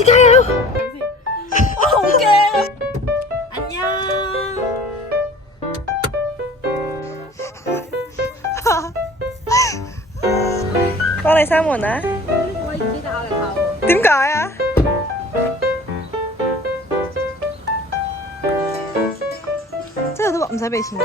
士加油！我好驚。안녕。幫你閂門啊！我已經咬你口。點解啊？即係都話唔使俾錢。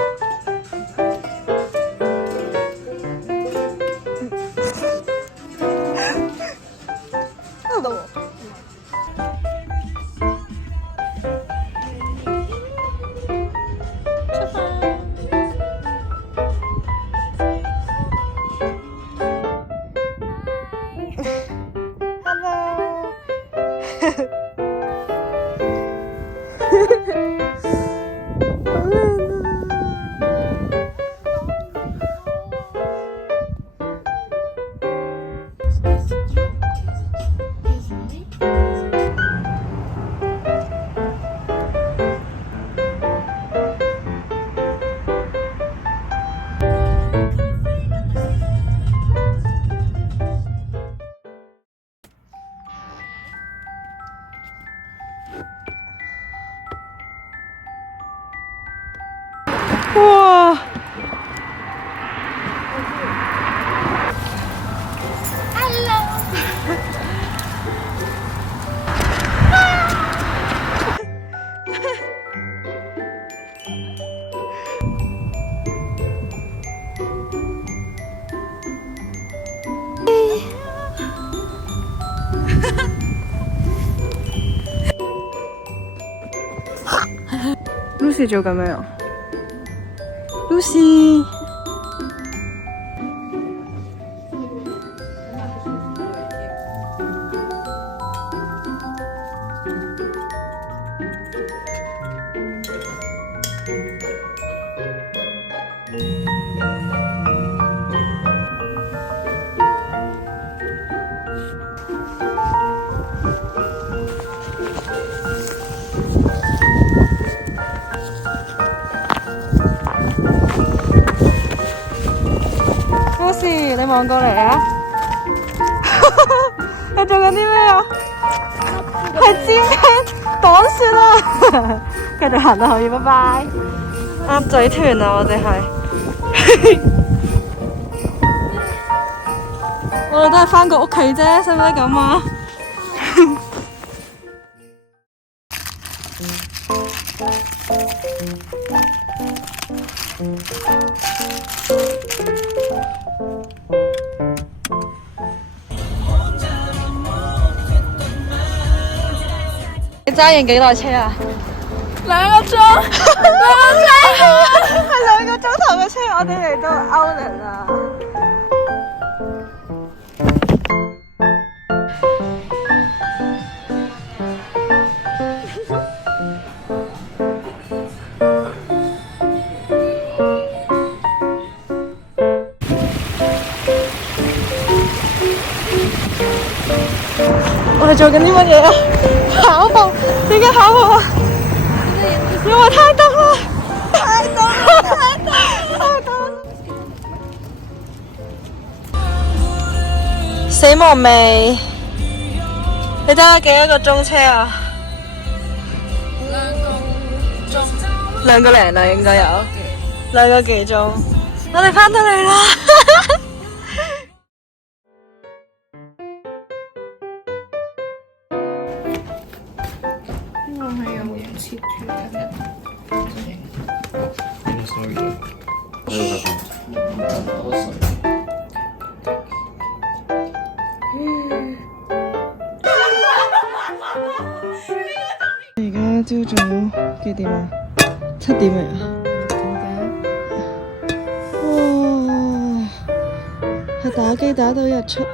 哇！Lucy 做緊咩啊 ？Lucy。Lucy， 你望過嚟啊！你做緊啲咩啊？係尖聽講算啦，繼續行到後面，拜拜。鴨仔團啊，我哋係，我哋都係返個屋企啫，使唔使咁啊？你揸完幾耐車啊？2個鐘，係2個鐘頭嘅車，我哋嚟到歐倫啦。我哋做緊啲乜嘢啊？跑步？點解跑步啊？因為太凍啦！太凍啦！太凍啦！太凍啦！死亡未？你揸咗幾多個鐘車啊？2個零啦，應該有2個幾鐘。我哋返到嚟啦！我係有嘢切住嘅。而家朝早幾點啊？7點嚟啊！哇，係打機打到日出啊！